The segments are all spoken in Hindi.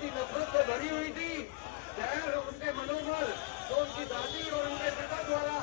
सी नफरत से भरी हुई थी। जहर उनके मनों पर, जो उनकी दादी और उनके पिता द्वारा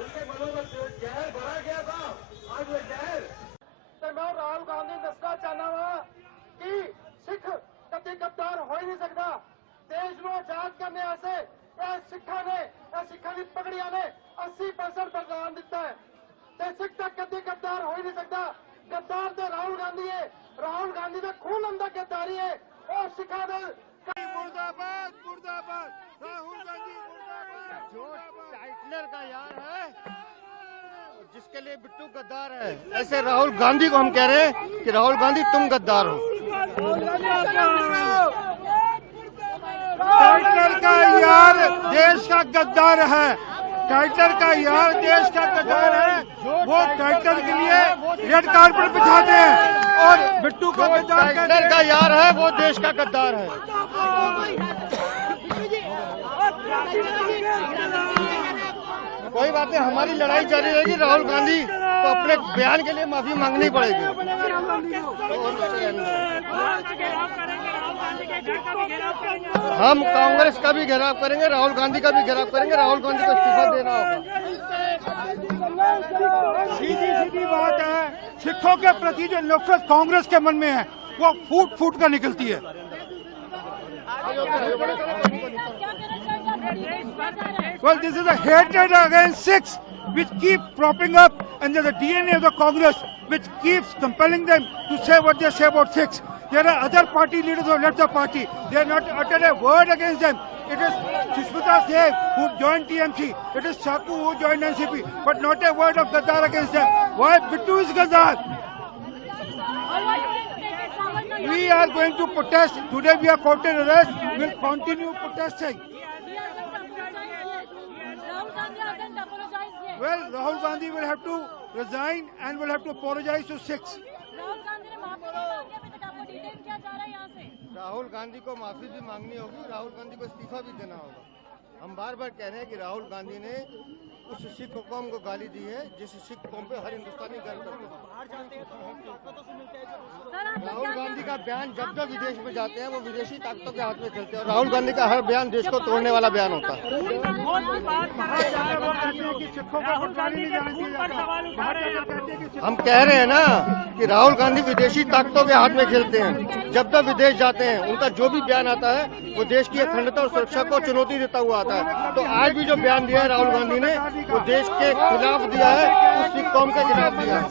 उनके मनों पर जहर भरा गया था, आज वो जहर। मैं राहुल गांधी दसना चाहना वा कि सिख कभी गद्दार हो ही नहीं सकता। देश को आजाद करने से सिखा की पगड़िया ने 80% बलिदान दिता है। सिख तक कभी गद्दार हो ही नहीं सकता। गद्दार तो राहुल गांधी है। राहुल गांधी का खून अंदर गद्दारी है और सिखा दे मुर्दाबाद मुर्दाबाद राहुल गांधी मुर्दाबाद। जो टाइटलर का यार है जिसके लिए बिट्टू गद्दार है, ऐसे राहुल गांधी को हम कह रहे हैं कि राहुल गांधी तुम गद्दार हो। टाइटलर का यार देश का गद्दार है। टाइटलर का यार देश का गद्दार है। वो टाइटलर के लिए रेड कारपेट बिछाते हैं और बिट्टू को गद्दार टाइटलर का यार है, वो देश का गद्दार है। कोई बात नहीं, हमारी लड़ाई जारी रहेगी। राहुल गांधी को अपने बयान के लिए माफी मांगनी पड़ेगी। हम कांग्रेस का भी घेराव करेंगे, राहुल गांधी का भी घेराव करेंगे। राहुल गांधी को इस्तीफा देना होगा। सीधी बात है, सिखों के प्रति जो नफरत कांग्रेस के मन में है वो फूट फूट कर निकलती है। Well, this is a hatred against Sikhs which keep propping up, and there's a DNA of the Congress which keeps compelling them to say what they say about Sikhs. There are other party leaders who have left the party. They have not uttered a word against them. It is Sushmita Dev who joined TMC. It is Shaku who joined NCP, but not a word of Gaddar against them. Why Bittu is Gaddar? We are going to protest. Today we are courted arrest. We will continue protesting. Well, Rahul Gandhi will have to resign and will have to apologize to Sikhs. Rahul Gandhi को माफी भी मांगनी होगी, राहुल गांधी को इस्तीफा भी देना होगा। हम बार बार कह रहे हैं कि राहुल गांधी ने उस सिख कौम को गाली दी है जिस सिख कौम पे हर हिंदुस्तानी गर्व करता है। राहुल गांधी का बयान जब जब विदेश में जाते हैं वो विदेशी ताकतों के हाथ में खेलते हैं और राहुल गांधी का हर बयान देश को तोड़ने वाला बयान होता है। हम कह रहे हैं ना कि राहुल गांधी विदेशी ताकतों के हाथ में खेलते हैं। जब जब विदेश जाते हैं उनका जो भी बयान आता है वो देश की अखंडता और सुरक्षा को चुनौती देता हुआ आता है। तो आज भी जो बयान दिया है राहुल गांधी ने वो देश के खिलाफ दिया है, उस सिख कौम के खिलाफ दिया है।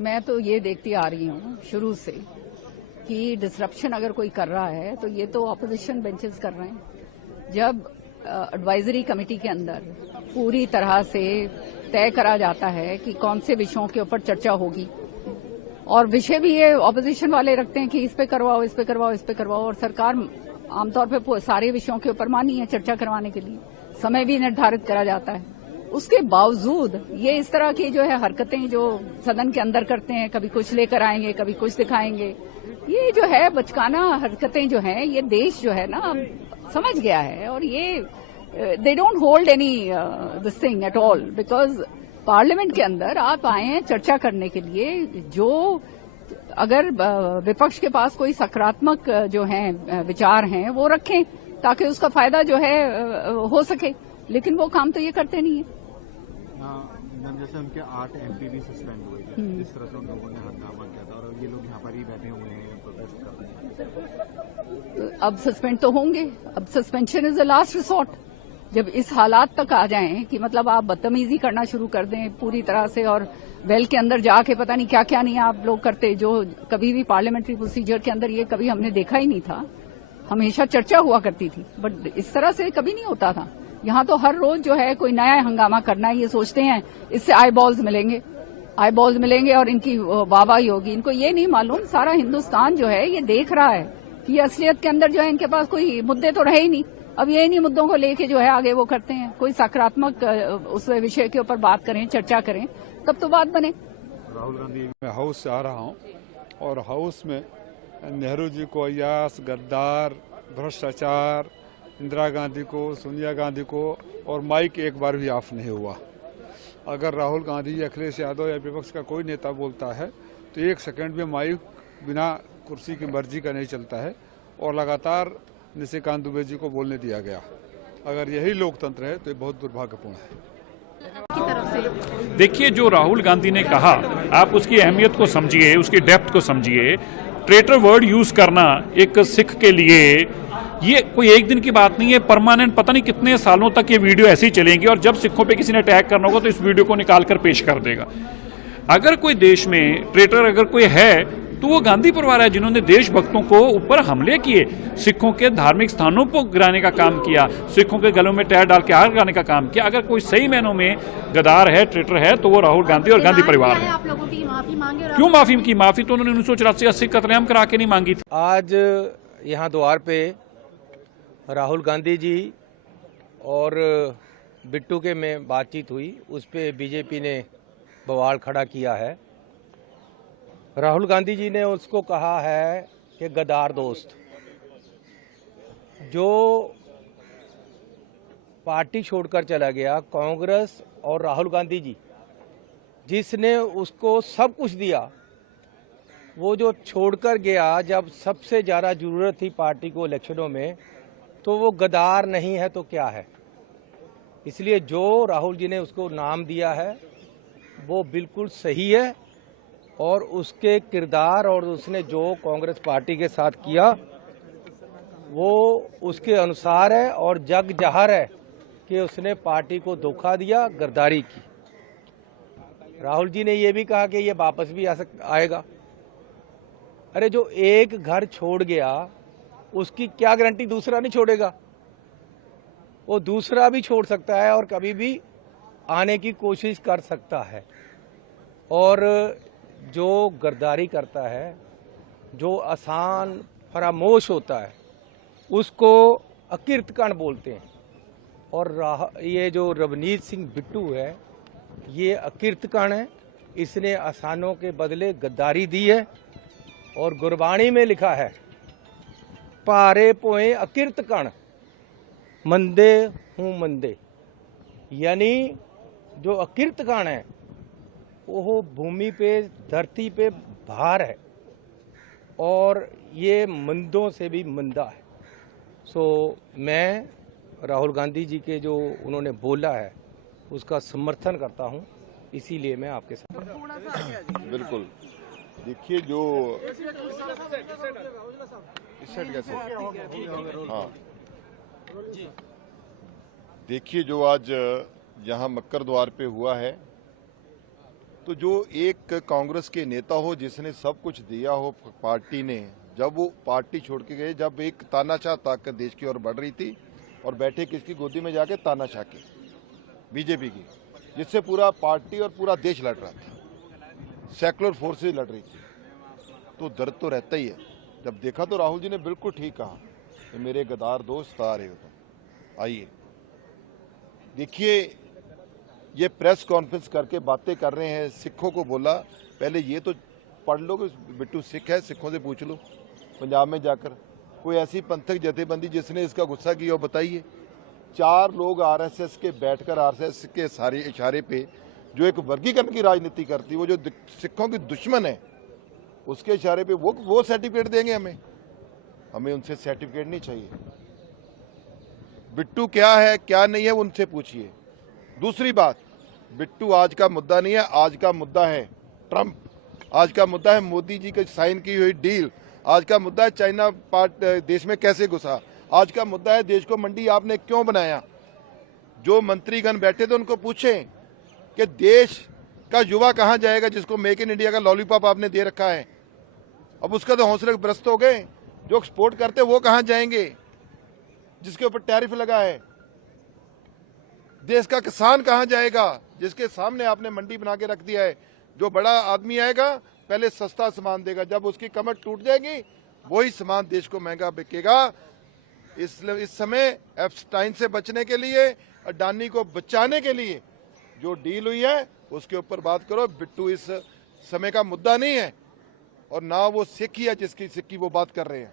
मैं तो ये देखती आ रही हूँ शुरू से कि डिसरप्शन अगर कोई कर रहा है तो ये तो ऑपोजिशन बेंचेस कर रहे हैं। जब एडवाइजरी कमेटी के अंदर पूरी तरह से तय करा जाता है कि कौन से विषयों के ऊपर चर्चा होगी और विषय भी ये ऑपोजिशन वाले रखते हैं कि इस पे करवाओ, इस पे करवाओ, इस पे करवाओ, और सरकार आमतौर पे सारे विषयों के ऊपर मानी है चर्चा करवाने के लिए। समय भी निर्धारित करा जाता है। उसके बावजूद ये इस तरह की जो है हरकतें जो सदन के अंदर करते हैं, कभी कुछ लेकर आएंगे, कभी कुछ दिखाएंगे, ये जो है बचकाना हरकतें जो है ये देश जो है ना समझ गया है। और ये they don't hold any this thing at all, because parliament के अंदर आप आए हैं चर्चा करने के लिए। जो अगर विपक्ष के पास कोई सकारात्मक जो है विचार हैं वो रखें ताकि उसका फायदा जो है हो सके, लेकिन वो काम तो ये करते नहीं है। जैसे उनके 8 MP भी सस्पेंड हुए थे, जिस तरह से उन लोगों ने हंगामा किया था और ये लोग यहाँ पर ही बैठे हुए हैं प्रोटेस्ट कर रहे हैं। अब सस्पेंड तो होंगे। अब suspension is the last resort. जब इस हालात तक आ जाएं कि मतलब आप बदतमीजी करना शुरू कर दें पूरी तरह से और वेल के अंदर जाके पता नहीं क्या क्या नहीं आप लोग करते, जो कभी भी पार्लियामेंट्री प्रोसीजर के अंदर ये कभी हमने देखा ही नहीं था। हमेशा चर्चा हुआ करती थी बट इस तरह से कभी नहीं होता था। यहाँ तो हर रोज जो है कोई नया हंगामा करना है। ये सोचते हैं इससे आई बॉल्स मिलेंगे और इनकी वाहवाही होगी। इनको ये नहीं मालूम सारा हिंदुस्तान जो है ये देख रहा है कि असलियत के अंदर जो है इनके पास कोई मुद्दे तो रहे ही नहीं। अब ये इन्हीं मुद्दों को लेके जो है आगे वो करते हैं। कोई सकारात्मक उस विषय के ऊपर बात करें, चर्चा करें, तब तो बात बने। राहुल गांधी मैं हाउस से आ रहा हूँ और हाउस में नेहरू जी को अयास, गद्दार, भ्रष्टाचार, इंदिरा गांधी को, सोनिया गांधी को और माइक एक बार भी ऑफ नहीं हुआ। अगर राहुल गांधी जी, अखिलेश यादव या विपक्ष का कोई नेता बोलता है तो 1 सेकंड में माइक बिना कुर्सी की मर्जी का नहीं चलता है और लगातार निशिकांत दुबे जी को बोलने दिया गया। अगर यही लोकतंत्र है तो ये बहुत दुर्भाग्यपूर्ण है। देखिए, जो राहुल गांधी ने कहा, आप उसकी अहमियत को समझिए, उसकी डेप्थ को समझिए। ट्रेटर वर्ड यूज करना एक सिख के लिए ये कोई एक दिन की बात नहीं है, परमानेंट पता नहीं कितने सालों तक ये वीडियो ऐसे ही चलेंगी और जब सिखों पे किसी ने अटैक करना होगा तो इस वीडियो को निकाल कर पेश कर देगा। अगर कोई देश में ट्रेटर अगर कोई है तो वो गांधी परिवार है, जिन्होंने देशभक्तों को ऊपर हमले किए, सिखों के धार्मिक स्थानों को गिराने का काम किया, सिखों के गलों में टायर डाल के आग लगाने का काम किया। अगर कोई सही मायनों में गद्दार है, ट्रेटर है, तो वो राहुल गांधी और गांधी परिवार है। आप लोगों की माफी मांगे? क्यों माफी की? माफी तो उन्होंने 1984 कतलेआम करा के नहीं मांगी थी। आज यहाँ द्वार पे राहुल गांधी जी और बिट्टू के में बातचीत हुई, उस पर बीजेपी ने बवाल खड़ा किया है। राहुल गांधी जी ने उसको कहा है कि गद्दार दोस्त। जो पार्टी छोड़कर चला गया, कांग्रेस और राहुल गांधी जी, जिसने उसको सब कुछ दिया, वो जो छोड़कर गया जब सबसे ज़्यादा ज़रूरत थी पार्टी को इलेक्शनों में, तो वो गद्दार नहीं है तो क्या है। इसलिए जो राहुल जी ने उसको नाम दिया है वो बिल्कुल सही है और उसके किरदार और उसने जो कांग्रेस पार्टी के साथ किया वो उसके अनुसार है और जग जाहिर है कि उसने पार्टी को धोखा दिया, गद्दारी की। राहुल जी ने ये भी कहा कि ये वापस भी आएगा। अरे जो एक घर छोड़ गया उसकी क्या गारंटी दूसरा नहीं छोड़ेगा? वो दूसरा भी छोड़ सकता है और कभी भी आने की कोशिश कर सकता है। और जो गद्दारी करता है, जो आसान फरामोश होता है, उसको अकीर्तकांड बोलते हैं। और ये जो रवनीत सिंह बिट्टू है, ये अकीर्तकांड है। इसने आसानों के बदले गद्दारी दी है और गुरबाणी में लिखा है, पारे पोए अकीर्तकांड मंदे हूँ मंदे। यानी जो अकीर्तकांड है वो भूमि पे, धरती पे भार है और ये मंदों से भी मंदा है। सो मैं राहुल गांधी जी के जो उन्होंने बोला है उसका समर्थन करता हूं, इसीलिए मैं आपके साथ। बिल्कुल। देखिए, जो इस साइड कैसे, हाँ, देखिए जो आज यहाँ मक्कर द्वार पे हुआ है, तो जो एक कांग्रेस के नेता हो जिसने सब कुछ दिया हो पार्टी ने, जब वो पार्टी छोड़ के गए, जब एक तानाशाह ताकत देश की ओर बढ़ रही थी और बैठे किसकी गोदी में जाके, तानाशाह की, बीजेपी की, जिससे पूरा पार्टी और पूरा देश लड़ रहा था, सेकुलर फोर्सेज लड़ रही थी, तो दर्द तो रहता ही है। जब देखा तो राहुल जी ने बिल्कुल ठीक कहा कि मेरे गद्दार दोस्त आ रहे हो तुम, आइए। देखिए, ये प्रेस कॉन्फ्रेंस करके बातें कर रहे हैं, सिखों को बोला, पहले ये तो पढ़ लो कि बिट्टू सिख है, सिखों से पूछ लो पंजाब में जाकर कोई ऐसी पंथक जथेबंदी जिसने इसका गुस्सा किया हो, बताइए। 4 लोग आरएसएस के बैठकर आरएसएस के सारे इशारे पे जो एक वर्गीकरण की राजनीति करती, वो जो सिखों की दुश्मन है, उसके इशारे पे वो सर्टिफिकेट देंगे हमें उनसे सर्टिफिकेट नहीं चाहिए। बिट्टू क्या है क्या नहीं है उनसे पूछिए। दूसरी बात, बिट्टू आज का मुद्दा नहीं है, आज का मुद्दा है ट्रंप, आज का मुद्दा है मोदी जी की साइन की हुई डील, आज का मुद्दा है चाइना देश में कैसे घुसा, आज का मुद्दा है देश को मंडी आपने क्यों बनाया। जो मंत्रीगण बैठे थे उनको पूछें कि देश का युवा कहां जाएगा जिसको मेक इन इंडिया का लॉलीपॉप आपने दे रखा है। अब उसका तो हौसले ब्रस्त हो गए। जो एक्सपोर्ट करते वो कहां जाएंगे जिसके ऊपर टैरिफ लगा है। देश का किसान कहां जाएगा जिसके सामने आपने मंडी बना के रख दिया है। जो बड़ा आदमी आएगा पहले सस्ता सामान देगा, जब उसकी कमर टूट जाएगी वही सामान देश को महंगा बिकेगा। इस समय एप्स्टाइन से बचने के लिए, अडानी को बचाने के लिए जो डील हुई है उसके ऊपर बात करो। बिट्टू इस समय का मुद्दा नहीं है और ना वो सिख ही है जिसकी सिख की वो बात कर रहे हैं।